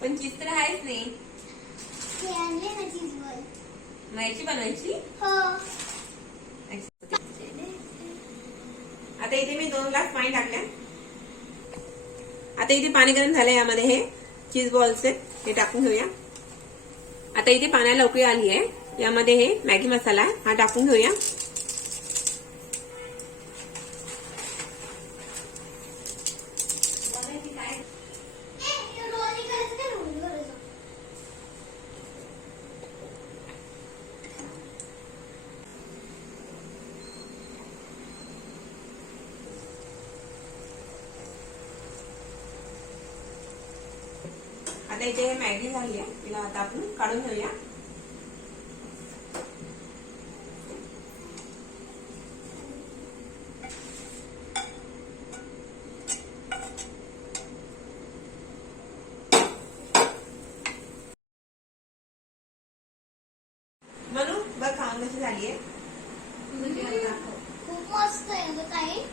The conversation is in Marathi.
पण चीज तर आहेच नाही. याची बनवायची. आता इथे मी 2 ग्लास पाणी टाकले. आता इथे पाणी गरम झालंय. यामध्ये हे चीज बॉल्स आहेत, हे टाकून घेऊया. आता इथे पाण्याला उकळी आली आहे. यामध्ये हे मॅगी मसाला आहे, हा टाकून घेऊया. आता इथे मॅगी झाली आहे, तिला आता आपण काढून घेऊया. म्हणून बघ खाऊन कशी झाली आहे. खूप मस्त आहे ताई.